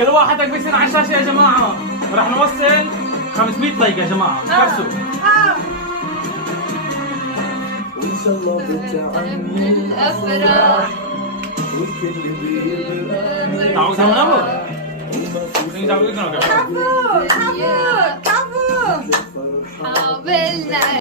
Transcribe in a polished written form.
كل واحد بيصير على الشاشه يا جماعه، راح نوصل 500 لايك يا جماعه، كرسوا. وان شاء الله بتعمل الافراح والكل بيبقى تعالوا تعالوا كفو كفو